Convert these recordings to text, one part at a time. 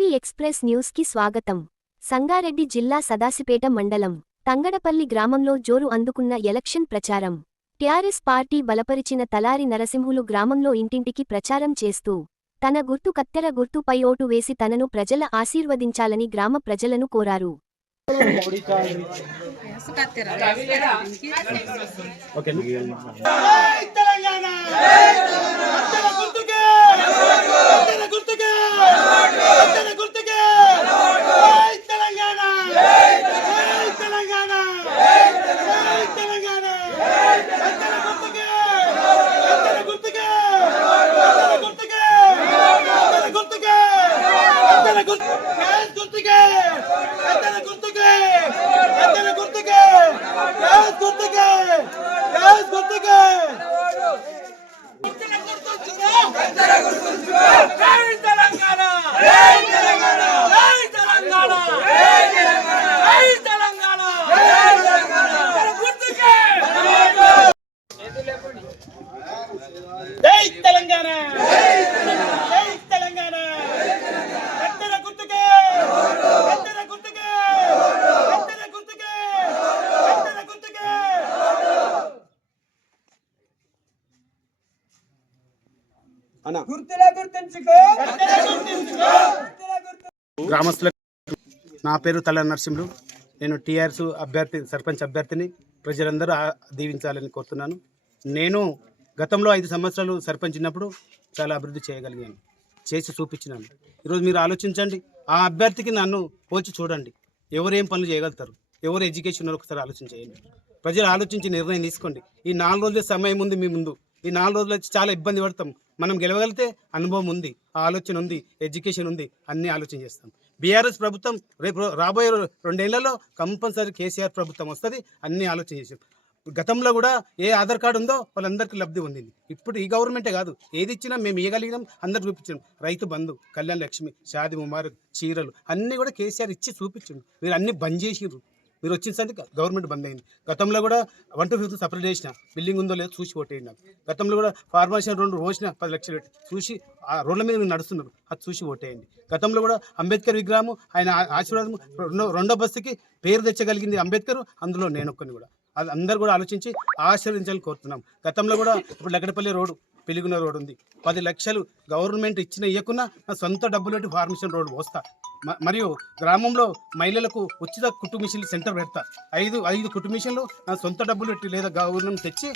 TV express న్యూస్కి స్వాగతం. సంగారెడ్డి జిల్లా సదాసిపేట మండలం తంగడపల్లి గ్రామంలో జోరు అందుకున్న ఎలక్షన్ ప్రచారం. టిఆర్ఎస్ పార్టీ బలపరిచిన తలారి నరసింహులు గ్రామంలో ఇంటింటికి ప్రచారం చేస్తూ తన గుర్తు కత్తెర గుర్తుపై ఓటు వేసి తనను ప్రజల ఆశీర్వదించాలని గ్రామ ప్రజలను కోరారు. ఓకే. 네. గ్రామస్తులకు నా పేరు తల నరసింహుడు. నేను టీఆర్ఎస్ అభ్యర్థి సర్పంచ్ అభ్యర్థిని ప్రజలందరూ దీవించాలని కోరుతున్నాను. నేను గతంలో ఐదు సంవత్సరాలు సర్పంచ్ ఉన్నప్పుడు చాలా అభివృద్ధి చేయగలిగాను. చేసి చూపించినాను. ఈరోజు మీరు ఆలోచించండి. ఆ అభ్యర్థికి నన్ను పోల్చి చూడండి. ఎవరు ఏం పనులు చేయగలుగుతారు? ఎవరు ఎడ్యుకేషన్ ఒకసారి ఆలోచన చేయండి ప్రజలు ఆలోచించి నిర్ణయం తీసుకోండి. ఈ నాలుగు రోజుల సమయం ఉంది మీ ముందు. ఈ నాలుగు రోజులు వచ్చి చాలా ఇబ్బంది పడతాం. మనం గెలవగలిగితే అనుభవం ఉంది ఆ ఆలోచన ఉంది ఎడ్యుకేషన్ ఉంది అన్నీ ఆలోచన చేస్తాం. బీఆర్ఎస్ ప్రభుత్వం రేపు రాబోయే రెండేళ్ళలో కంపల్సరీ కేసీఆర్ ప్రభుత్వం వస్తుంది అన్ని ఆలోచన చేసాం. గతంలో కూడా ఏ ఆధార్ కార్డు ఉందో వాళ్ళందరికీ లబ్ధి పొందింది. ఇప్పుడు ఈ గవర్నమెంటే కాదు ఏది ఇచ్చినా మేము ఇవ్వగలిగినాం అందరు చూపించాం రైతు బంధు కళ్యాణ్ లక్ష్మి షాది ముమారు చీరలు అన్నీ కూడా కేసీఆర్ ఇచ్చి చూపించిండు. మీరు అన్ని బంద్ చేసిర్రు. మీరు వచ్చిన సంది గవర్నమెంట్ బంద్ అయింది. గతంలో కూడా వన్ టు ఫిఫ్త్ సపరేట్ చేసిన బిల్డింగ్ ఉందో లేదో చూసి ఓటేయండి నాకు గతంలో కూడా ఫార్మేషన్ రెండు రోజున పది లక్షలు పెట్టి చూసి ఆ రోడ్ల మీద మీరు నడుస్తున్నారు అది చూసి ఓటేయండి. గతంలో కూడా అంబేద్కర్ విగ్రహం ఆయన ఆశీర్వాదం రెండో రెండో బస్సుకి పేరు తెచ్చగలిగింది అంబేద్కర్ అందులో నేను ఒక్కని కూడా. అది అందరు కూడా ఆలోచించి ఆశీర్వదించాలని కోరుతున్నాం. గతంలో కూడా ఇప్పుడు లగడపల్లి రోడ్డు పెలుగున రోడ్ ఉంది. పది లక్షలు గవర్నమెంట్ ఇచ్చిన ఇవ్వకున్నా నా సొంత డబ్బులు పెట్టి ఫార్మేషన్ రోడ్డు పోస్తా. మరియు గ్రామంలో మహిళలకు ఉచిత కుట్టు మిషన్లు సెంటర్ పెడతారు ఐదు ఐదు కుట్టు మిషన్లు నా సొంత డబ్బులు పెట్టి లేదా గవర్నమెంట్ తెచ్చి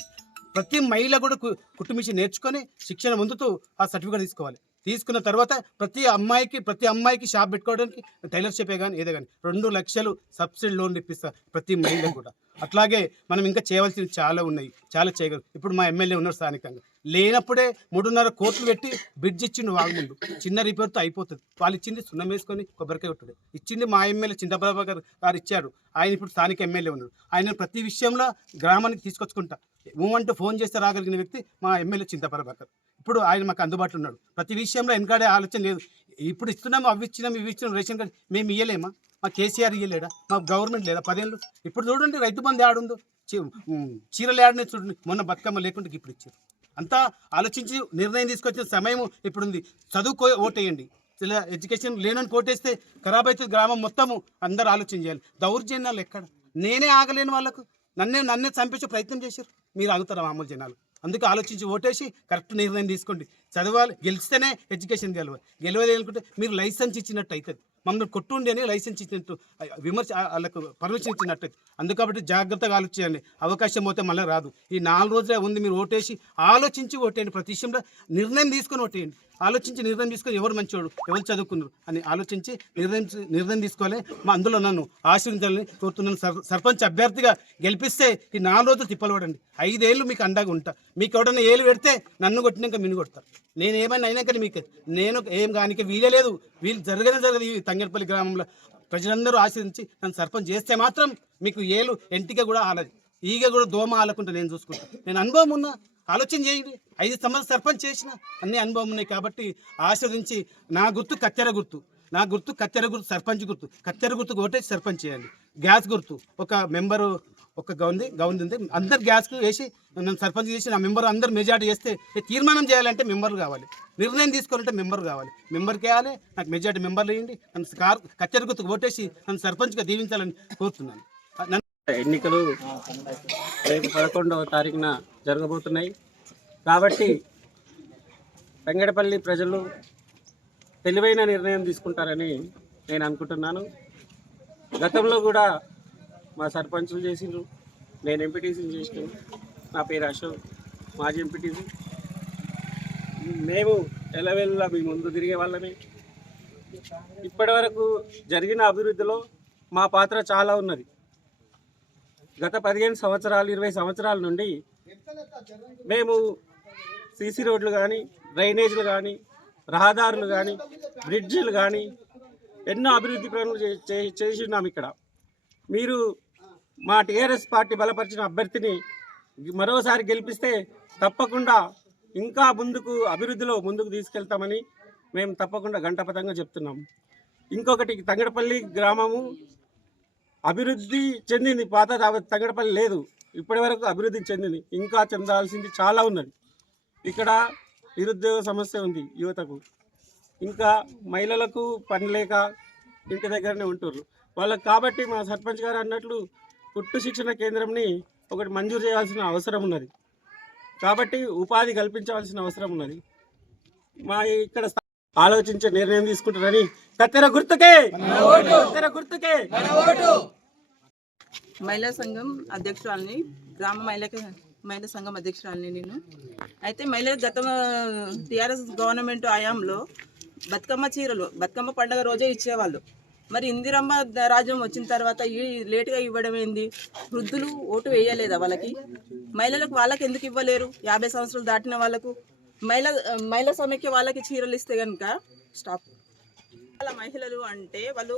ప్రతి మహిళ కూడా కు- కుట్టు మిషన్ నేర్చుకొని శిక్షణ పొందుతూ ఆ సర్టిఫికేట్ తీసుకోవాలి. తీసుకున్న తర్వాత ప్రతి అమ్మాయికి ప్రతి అమ్మాయికి షాప్ పెట్టుకోవడానికి టైలర్ షాపే కానీ ఏదో కానీ రెండు లక్షలు సబ్సిడీ లోన్ ఇప్పిస్తారు ప్రతి మహిళకు కూడా. అట్లాగే మనం ఇంకా చేయవలసినవి చాలా ఉన్నాయి చాలా చేయగలం. ఇప్పుడు మా ఎమ్మెల్యే ఉన్నారు స్థానికంగా. లేనప్పుడే మూడున్నర కోట్లు పెట్టి బ్రిడ్జ్ ఇచ్చిండు వాగుముందు చిన్న రిపేర్తో అయిపోతుంది. వాళ్ళు ఇచ్చింది సున్నం వేసుకొని కొబ్బరికాయ కొట్టుడు. ఇచ్చింది మా ఎమ్మెల్యే చింతప్రభా గారు గారు ఇచ్చారు. ఆయన ఇప్పుడు స్థానిక ఎమ్మెల్యే ఉన్నారు. ఆయన ప్రతి విషయంలో గ్రామానికి తీసుకొచ్చుకుంటా. మూమెంట్ ఫోన్ చేస్తే రాగలిగిన వ్యక్తి మా ఎమ్మెల్యే చింతప్రభాకర్ ఇప్పుడు ఆయన మాకు అందుబాటులో ఉన్నాడు. ప్రతి విషయంలో వెనకాడే ఆలోచన లేదు. ఇప్పుడు ఇస్తున్నాము అవి ఇచ్చినాము ఇవి ఇచ్చినాం రేషన్ కార్డు మేము ఇయ్యలేమా? మా కేసీఆర్ ఇయ్యలేడా? మా గవర్నమెంట్ లేదా? పదేళ్ళు ఇప్పుడు చూడండి రైతు బంధు ఆడుందో చీరలు ఆడనే చూడండి. మొన్న బతుకమ్మ లేకుండా ఇప్పుడు ఇచ్చారు. అంతా ఆలోచించి నిర్ణయం తీసుకొచ్చిన సమయం ఇప్పుడు ఉంది చదువుకో ఓటేయండి. ఇలా ఎడ్యుకేషన్ లేనని కోటేస్తే ఖరాబ్ అవుతుంది గ్రామం మొత్తము. అందరూ ఆలోచన చేయాలి. దౌర్జన్యాలు ఎక్కడ? నేనే ఆగలేని వాళ్ళకు నన్నే నన్నే చంపేసే ప్రయత్నం చేశారు. మీరు ఆగుతారా మామూలు జనాలు? అందుకే ఆలోచించి ఓటేసి కరెక్ట్ నిర్ణయం తీసుకోండి. చదవాలి గెలిస్తేనే ఎడ్యుకేషన్ గెలవాలి గెలవాలి అనుకుంటే మీరు లైసెన్స్ ఇచ్చినట్టు అవుతుంది మమ్మల్ని కొట్టుండి అని లైసెన్స్ ఇచ్చినట్టు విమర్శ వాళ్ళకు పర్మిషన్ ఇచ్చినట్టు అందుకబట్టి అందుకు కాబట్టి జాగ్రత్తగా ఆలోచించండి. అవకాశం పోతే మళ్ళీ రాదు. ఈ నాలుగు రోజులే ఉంది మీరు ఓటేసి ఆలోచించి ఓటేయండి. ప్రతి విషయంలో నిర్ణయం తీసుకొని ఓటేయండి. ఆలోచించి నిర్ణయం తీసుకొని ఎవరు మంచివాడు ఎవరు చదువుకున్నారు అని ఆలోచించి నిర్ణయం నిర్ణయం తీసుకోవాలి. మా అందులో నన్ను ఆశీర్వించాలని కోరుతున్నాను. సర్ సర్పంచ్ అభ్యర్థిగా గెలిపిస్తే ఈ నాలుగు రోజులు తిప్పలపడండి ఐదేళ్ళు మీకు అండగా ఉంటా. మీకు ఎవడన్నా ఏళ్ళు పెడితే నన్ను కొట్టినాక మిన్ను కొడతారు. నేను ఏమైనా అయినా కానీ మీకు నేను ఏం కానిక వీలే లేదు. వీళ్ళు జరగనే జరగదు ఈ తంగేపల్లి గ్రామంలో. ప్రజలందరూ ఆశ్రయించి నన్ను సర్పంచ్ చేస్తే మాత్రం మీకు ఏలు ఎంటిక కూడా ఆలది. ఈగ కూడా దోమ ఆలకుంటా నేను చూసుకుంటాను నేను అనుభవం ఉన్నా ఆలోచన చేయండి. ఐదు సంవత్సరాలు సర్పంచ్ చేసిన అన్ని అనుభవం ఉన్నాయి కాబట్టి ఆశ్రదించి నా గుర్తు కత్తెర గుర్తు. నా గుర్తు కత్తెర గుర్తు సర్పంచ్ గుర్తు. కత్తెర గుర్తు ఒకటే సర్పంచ్ చేయండి గ్యాస్ గుర్తు. ఒక మెంబరు ఒక గౌంది గౌంది ఉంది. అందరు గ్యాస్కు వేసి నన్ను సర్పంచ్ చేసి నా మెంబర్ అందరు మెజార్టీ చేస్తే తీర్మానం చేయాలంటే మెంబర్లు కావాలి. నిర్ణయం తీసుకోవాలంటే మెంబర్ కావాలి. మెంబర్కి వేయాలి. నాకు మెజార్టీ మెంబర్లు వేయండి. నన్ను కార్ కచ్చరి గుర్తుకు ఓటేసి నన్ను సర్పంచ్గా దీవించాలని కోరుతున్నాను. ఎన్నికలు రేపు పదకొండవ తారీఖున జరగబోతున్నాయి. కాబట్టి తంగడపల్లి ప్రజలు తెలివైన నిర్ణయం తీసుకుంటారని నేను అనుకుంటున్నాను. గతంలో కూడా మా సర్పంచులు చేసిండ్రు నేను ఎంపీటీసీ చేసిన. నా పేరు అశోక్ మాజీ ఎంపీటీసీ. మేము ఎలవెల్లా మీ ముందు తిరిగే వాళ్ళమే. ఇప్పటివరకు జరిగిన అభివృద్ధిలో మా పాత్ర చాలా ఉన్నది. గత పదిహేను సంవత్సరాలు ఇరవై సంవత్సరాల నుండి మేము సీసీ రోడ్లు కానీ డ్రైనేజీలు కానీ రహదారులు కానీ బ్రిడ్జిలు కానీ ఎన్నో అభివృద్ధి పనులు చే- చే- చేసిన్నాం ఇక్కడ. మీరు మా టీఆర్ఎస్ పార్టీ బలపరిచిన అభ్యర్థిని మరోసారి గెలిపిస్తే తప్పకుండా ఇంకా ముందుకు అభివృద్ధిలో ముందుకు తీసుకెళ్తామని మేము తప్పకుండా గంటపథంగా చెప్తున్నాం. ఇంకొకటి తంగడపల్లి గ్రామము అభివృద్ధి చెందింది పాత తగడపల్లి లేదు. ఇప్పటి వరకు అభివృద్ధి చెందింది. ఇంకా చెందాల్సింది చాలా ఉన్నది. ఇక్కడ నిరుద్యోగ సమస్య ఉంది యువతకు. ఇంకా మహిళలకు పని లేక ఇంటి దగ్గరనే ఉంటుర్రు. వాళ్ళకి కాబట్టి మా సర్పంచ్ గారు అన్నట్లు కుట్టు శిక్షణ కేంద్రంని ఒకటి మంజూరు చేయాల్సిన అవసరం ఉన్నది. కాబట్టి ఉపాధి కల్పించవలసిన అవసరం ఉన్నది. మా ఇక్కడ ఆలోచించే నిర్ణయం తీసుకుంటారని కత్తెర గుర్తుకే! కత్తెర గుర్తుకే! మహిళా సంఘం అధ్యక్షురాలని గ్రామ మహిళా మహిళా సంఘం అధ్యక్షురాలని నేను. అయితే మహిళలు గత టీఆర్ఎస్ గవర్నమెంట్ హయాంలో బతుకమ్మ చీరలు బతుకమ్మ పండుగ రోజే ఇచ్చేవాళ్ళు. మరి ఇందిరమ్మ రాజ్యం వచ్చిన తర్వాత ఈ లేటుగా ఇవ్వడం ఏంది? వృద్ధులు ఓటు వేయలేదా వాళ్ళకి? మహిళలకు వాళ్ళకి ఎందుకు ఇవ్వలేరు? యాభై సంవత్సరాలు దాటిన వాళ్ళకు? మహిళ మహిళా సమైక్య వాళ్ళకి చీరలు ఇస్తే కనుక స్టాప్. వాళ్ళ మహిళలు అంటే వాళ్ళు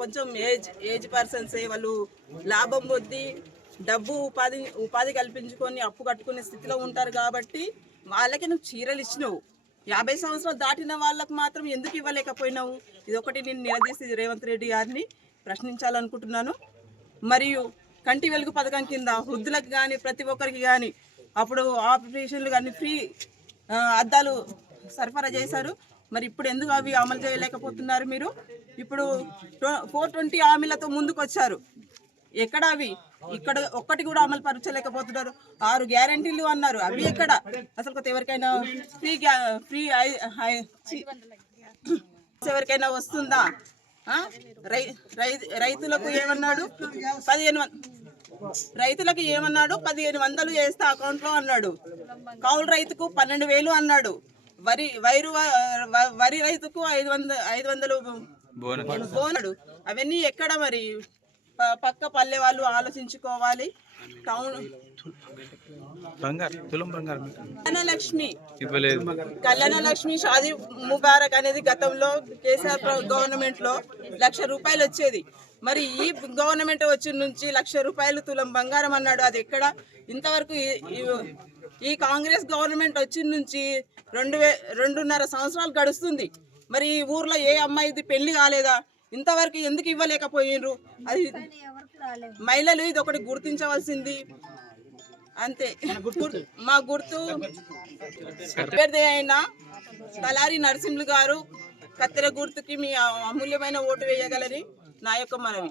కొంచెం ఏజ్ ఏజ్ పర్సన్సే వాళ్ళు లాభం పొంది డబ్బు ఉపాధి ఉపాధి కల్పించుకొని అప్పు కట్టుకునే స్థితిలో ఉంటారు కాబట్టి వాళ్ళకి నువ్వు చీరలు ఇచ్చినావు. యాభై సంవత్సరాలు దాటిన వాళ్ళకు మాత్రం ఎందుకు ఇవ్వలేకపోయినావు? ఇది ఒకటి నేను నిలదీసి రేవంత్ రెడ్డి గారిని ప్రశ్నించాలనుకుంటున్నాను. మరియు కంటి వెలుగు పథకం కింద వృద్ధులకు కానీ ప్రతి ఒక్కరికి కానీ అప్పుడు ఆపరేషన్లు కానీ ఫ్రీ అద్దాలు సరఫరా చేశారు. మరి ఇప్పుడు ఎందుకు అవి అమలు చేయలేకపోతున్నారు మీరు? ఇప్పుడు ఫోర్ ట్వంటీ హామీలతో ముందుకు వచ్చారు ఎక్కడ అవి? ఇక్కడ ఒక్కటి కూడా అమలు పరచలేకపోతున్నారు. ఆరు గ్యారంటీలు అన్నారు. అవి ఎక్కడ? అసలు కొత్త ఎవరికైనా ఫ్రీ గ్యా ఫ్రీ ఎవరికైనా వస్తుందా? రై రై- రైతులకు ఏమన్నాడు? పదిహేను రైతులకు ఏమన్నాడు? పదిహేను వందలు వేస్తా అకౌంట్లో అన్నాడు. కౌలు రైతుకు పన్నెండు వేలు అన్నాడు. వరి వైరు వరి రైతుకు ఐదు వంద ఐదు వందలు బోనడు. అవన్నీ ఎక్కడ మరి? పక్క పల్లె వాళ్ళు ఆలోచించుకోవాలి. టౌన్ బంగారు తులం బంగారం కళ్యాణ లక్ష్మి ఇవ్వలేదు. కళ్యాణ లక్ష్మి షాదీ ముబారక్ అనేది గతంలో కేసీఆర్ గవర్నమెంట్లో లక్ష రూపాయలు వచ్చేది. మరి ఈ గవర్నమెంట్ వచ్చిన నుంచి లక్ష రూపాయలు తులం బంగారం అన్నాడు. అది ఎక్కడ? ఇంతవరకు ఈ- కాంగ్రెస్ గవర్నమెంట్ వచ్చిన నుంచి రెండు వే రెండున్నర సంవత్సరాలు గడుస్తుంది. మరి ఈ ఊర్లో ఏ అమ్మాయిది పెళ్ళి కాలేదా? ఇంతవరకు ఎందుకు ఇవ్వలేకపోయినరు అది మహిళలు ఇది ఒకటి గుర్తించవలసింది. అంతే. మా గుర్తు. అభ్యర్థి అయిన? తలారి నరసింహులు గారు కత్తెర గుర్తుకి మీ అమూల్యమైన ఓటు వేయగలని నా యొక్క మనవి.